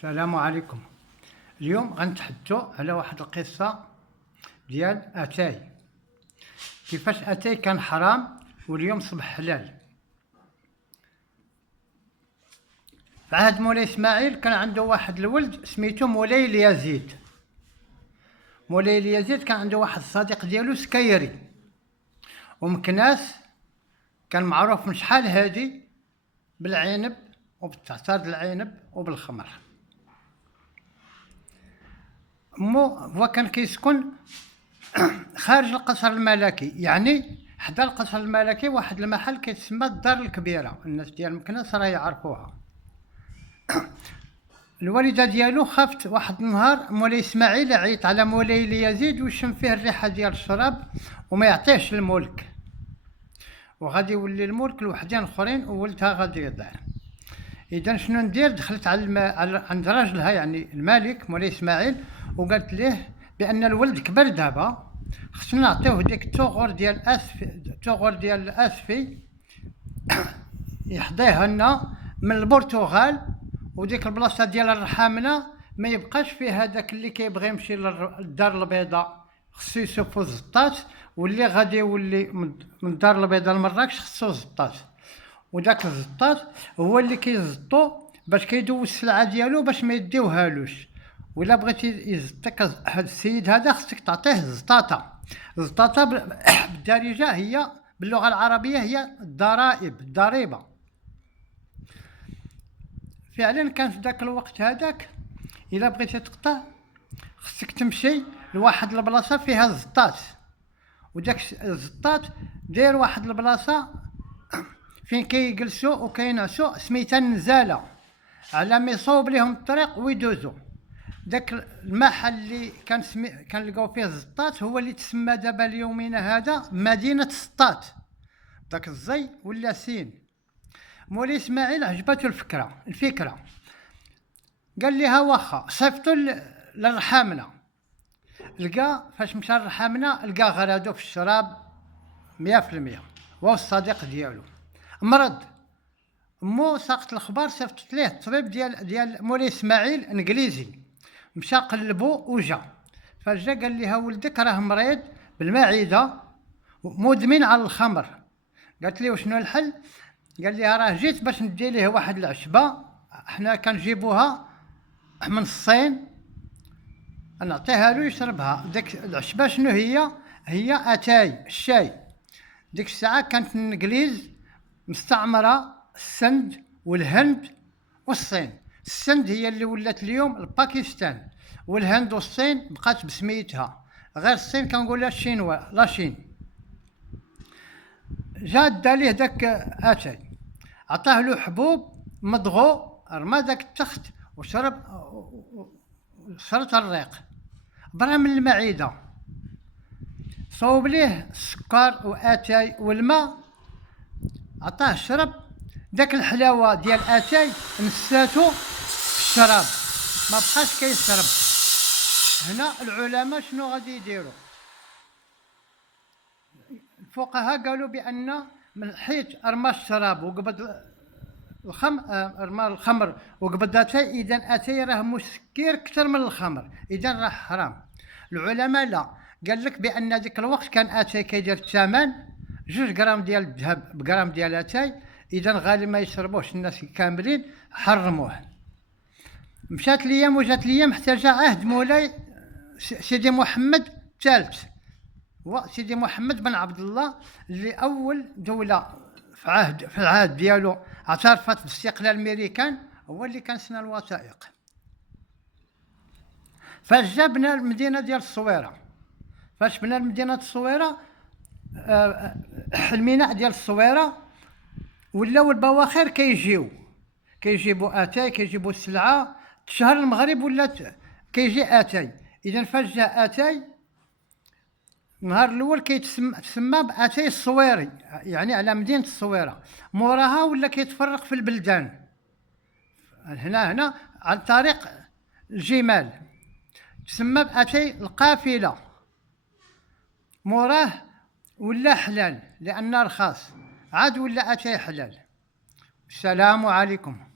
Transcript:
السلام عليكم. اليوم غنتحدثوا على واحد القصة ديال اتاي، كيفاش اتاي كان حرام واليوم صبح حلال. في عهد مولاي اسماعيل كان عنده واحد الولد سميتو مولاي اليزيد. مولاي اليزيد كان عنده واحد الصديق ديالو سكيري ومكناس، كان معروف من شحال هادي بالعنب وبالتعتار العنب وبالخمر. هو كان كيسكن خارج القصر الملكي، يعني حدا القصر الملكي واحد المحل كيتسمى الدار الكبيره، الناس ديال مكناس راه يعرفوها. الوالده ديالو خافت واحد النهار مولاي اسماعيل عيط على مولاي اليزيد ويشم فيه الريحه ديال الشراب وما يعطيهش الملك، وغادي يولي الملك لوحدين اخرين وولدها غادي يضيع. اذا شنو ندير؟ دخلت عند راجلها يعني الملك مولاي اسماعيل وقالت ليه بان الولد كبر دابا، خصنا نعطيوه ديك الثغور ديال الاسفي يحضيها لنا من البرتغال، وديك البلاصه ديال الرحامنه ما يبقاش فيه هذاك اللي كيبغي يمشي للدار البيضاء خصو يشوفو الزطات، واللي غادي يولي من الدار البيضاء لمراكش خصو زطات، وداك الزطات هو اللي كيزطو باش كيدوز السلعه ديالو باش ما يديوهالوش. ولا بغيتي يزطك هاد السيد هذا خصك تعطيه الزطاطه. الزطاطه بالدارجه هي باللغه العربيه هي الضريبه. فعلا كان في ذاك الوقت هذاك الا بغيتي تقطع خصك تمشي لواحد البلاصه فيها الزطات، وداك الزطات داير واحد البلاصه فين كيجلسوا وكينعسوا سميتها النزاله، على ما يصوب لهم الطريق ويدوزوا. داك المحل اللي كان لقاو فيه الزطات هو اللي تسمى دابا اليومين هذا مدينه السطات، داك الزي ولا سين. مولاي اسماعيل عجبته الفكره، قال لها واخا صيفطوا للرحامنه. لقى فاش مشى للرحامنه لقى غرادو في الشراب 100%، وهو الصديق ديالو مرض. مو ساقط الخبار صيفطت ليه الطبيب ديال مولاي اسماعيل انجليزي، مشى قلبو وجا. فجا قال لها ولدك راه مريض بالمعده مدمن على الخمر. قالت لي وشنو الحل؟ قال لي راه جيت باش ندي ليه واحد العشبه حنا كنجيبوها من الصين نعطيها له يشربها. ديك العشبه شنو هي اتاي الشاي. ديك الساعه كانت الانجليز مستعمره السند والهند والصين. السند هي اللي ولات اليوم الباكستان، والهند والصين بقات بسميتها، غير الصين كنقولها الشينوا لاشين. جا دا ليه داك اتاي عطاه له حبوب مضغو، رمى داك التخت وشرب شرط الريق برا من المعده. صوب ليه السكر واتاي والماء عطاه شرب، داك الحلاوه ديال اتاي نساتو في الشراب ما بقاش كيشرب. هنا العلماء شنو غادي يديروا؟ الفقهاء قالوا بان من حيت رمى الشراب وقبض رمى الخمر وقبض اتاي، اذا اتاي راه مسكر اكثر من الخمر، اذا راه حرام. العلماء لا، قال لك بان ديك الوقت كان اتاي كيدير الثمن 2 غرام ديال الذهب بغرام ديال اتاي، اذا غالبا ما يشربوش الناس كاملين، حرموه. مشات الايام وجات الايام حتى جا عهد مولاي سيدي محمد الثالث، هو سيدي محمد بن عبد الله، اللي اول دوله في العهد ديالو اعترفت باستقلال الميريكان، هو اللي كان سنى الوثائق. فاش جا بنا المدينه ديال الصويره، فاش بنا مدينه الصويره الميناء ديال الصويره ولاو البواخر كيجيبوا اتاي، كيجيبوا السلعه، تشهر المغرب ولات كيجي اتاي. اذا فاش جا اتاي النهار الاول تسمى باتاي الصويري، يعني على مدينه الصويره. موراها ولا كيتفرق في البلدان، هنا عن طريق الجمال تسمى باتاي القافله. موراه ولا حلال لان رخاص، عاد ولا اتاي حلال. السلام عليكم.